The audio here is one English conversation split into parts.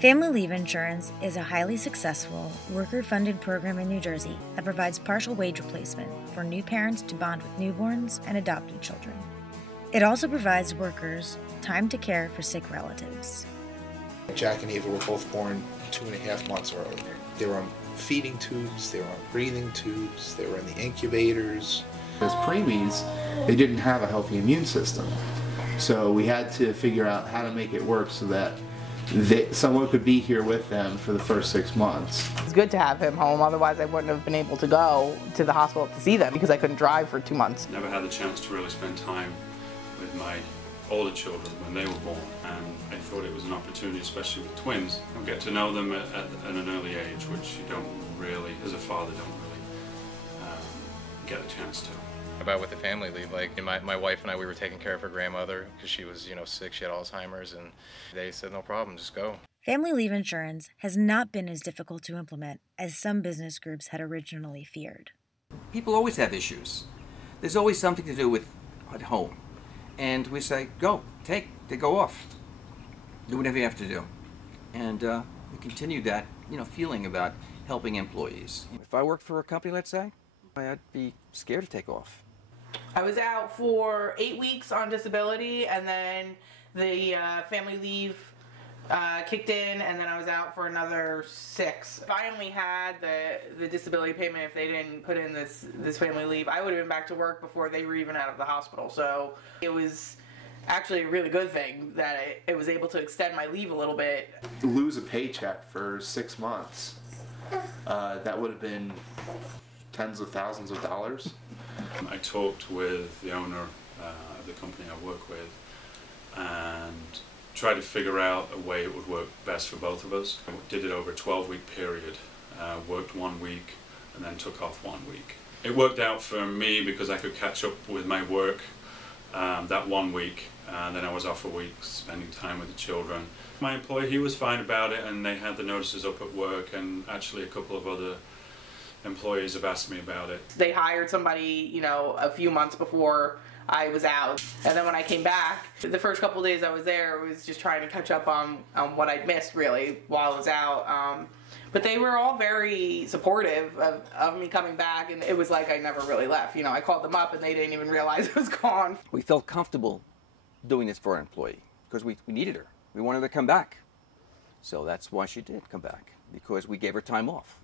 Family Leave Insurance is a highly successful, worker-funded program in New Jersey that provides partial wage replacement for new parents to bond with newborns and adopted children. It also provides workers time to care for sick relatives. Jack and Ava were both born 2.5 months early. They were on feeding tubes, they were on breathing tubes, they were in the incubators. As preemies, they didn't have a healthy immune system. So we had to figure out how to make it work so that someone could be here with them for the first 6 months. It's good to have him home, otherwise I wouldn't have been able to go to the hospital to see them because I couldn't drive for 2 months. Never had the chance to really spend time with my older children when they were born, and I thought it was an opportunity, especially with twins, to get to know them at an early age, which you don't really, as a father, don't really get a chance to. About with the family leave, like my wife and I, we were taking care of her grandmother because she was, sick, she had Alzheimer's, and they said no problem, just go. Family Leave Insurance has not been as difficult to implement as some business groups had originally feared. People always have issues. There's always something to do with at home. And we say, go, they go off. Do whatever you have to do. And we continue that, feeling about helping employees. If I worked for a company, let's say, I'd be scared to take off. I was out for 8 weeks on disability, and then the family leave kicked in, and then I was out for another 6. If I only had the disability payment, if they didn't put in this family leave, I would have been back to work before they were even out of the hospital. So it was actually a really good thing that it was able to extend my leave a little bit. To lose a paycheck for 6 months, that would have been tens of thousands of dollars. I talked with the owner of the company I work with and tried to figure out a way it would work best for both of us. I did it over a 12-week period, worked 1 week and then took off 1 week. It worked out for me because I could catch up with my work that 1 week, and then I was off a week spending time with the children. My employee, he was fine about it, and they had the notices up at work, and actually a couple of other employees have asked me about it. They hired somebody, a few months before I was out. And then when I came back, the first couple of days I was there, I was just trying to catch up on what I'd missed, really, while I was out. But they were all very supportive of me coming back, and it was like I never really left. I called them up, and they didn't even realize I was gone. We felt comfortable doing this for our employee because we needed her. We wanted her to come back. So that's why she did come back, because we gave her time off.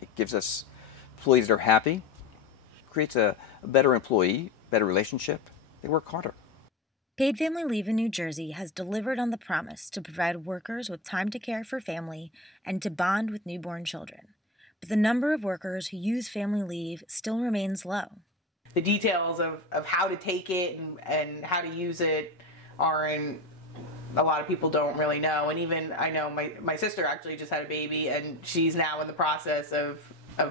It gives us employees that are happy, creates a better employee, better relationship. They work harder. Paid Family Leave in New Jersey has delivered on the promise to provide workers with time to care for family and to bond with newborn children. But the number of workers who use family leave still remains low. The details of how to take it and how to use it aren't, a lot of people don't really know. And even, I know my sister actually just had a baby, and she's now in the process of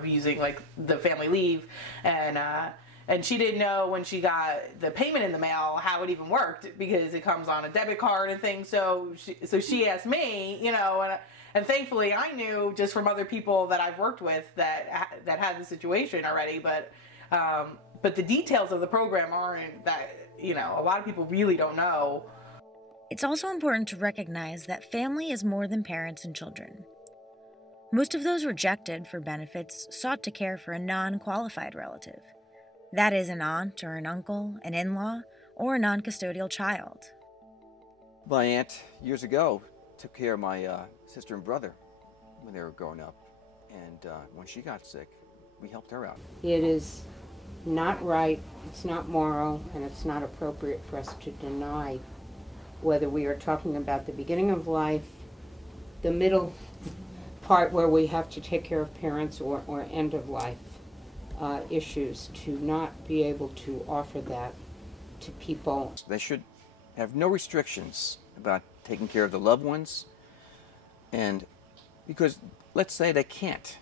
using like the family leave, and she didn't know when she got the payment in the mail how it even worked, because it comes on a debit card and things. So she asked me, and thankfully I knew just from other people that I've worked with that had the situation already. But the details of the program aren't that, a lot of people really don't know. It's also important to recognize that family is more than parents and children. Most of those rejected for benefits sought to care for a non-qualified relative. That is an aunt or an uncle, an in-law, or a non-custodial child. My aunt, years ago, took care of my sister and brother when they were growing up. And when she got sick, we helped her out. It is not right, it's not moral, and it's not appropriate for us to deny whether we are talking about the beginning of life, the middle part where we have to take care of parents, or end of life issues, to not be able to offer that to people. They should have no restrictions about taking care of the loved ones, and because let's say they can't,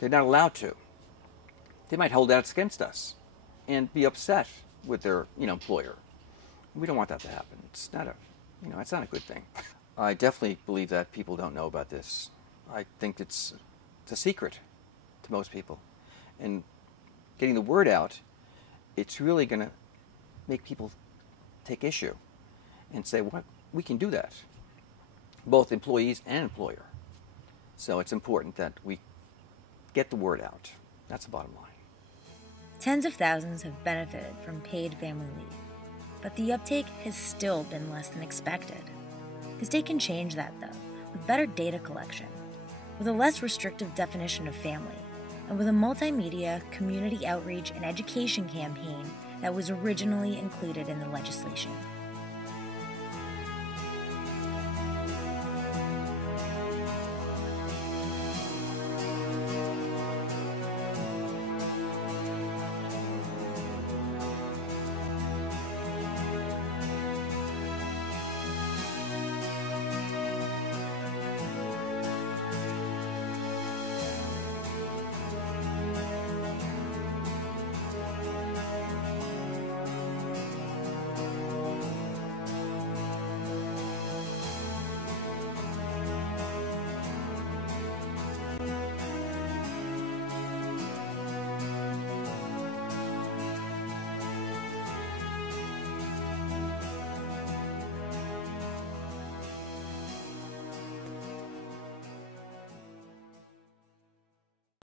they're not allowed to, they might hold out against us and be upset with their employer. We don't want that to happen. It's not it's not a good thing. I definitely believe that people don't know about this. I think it's a secret to most people, and getting the word out, it's really going to make people take issue and say, "What? We can do that." both employees and employer. So it's important that we get the word out. That's the bottom line. Tens of thousands have benefited from paid family leave, but the uptake has still been less than expected. The state can change that, though, with better data collection, with a less restrictive definition of family, and with a multimedia, community outreach, and education campaign that was originally included in the legislation.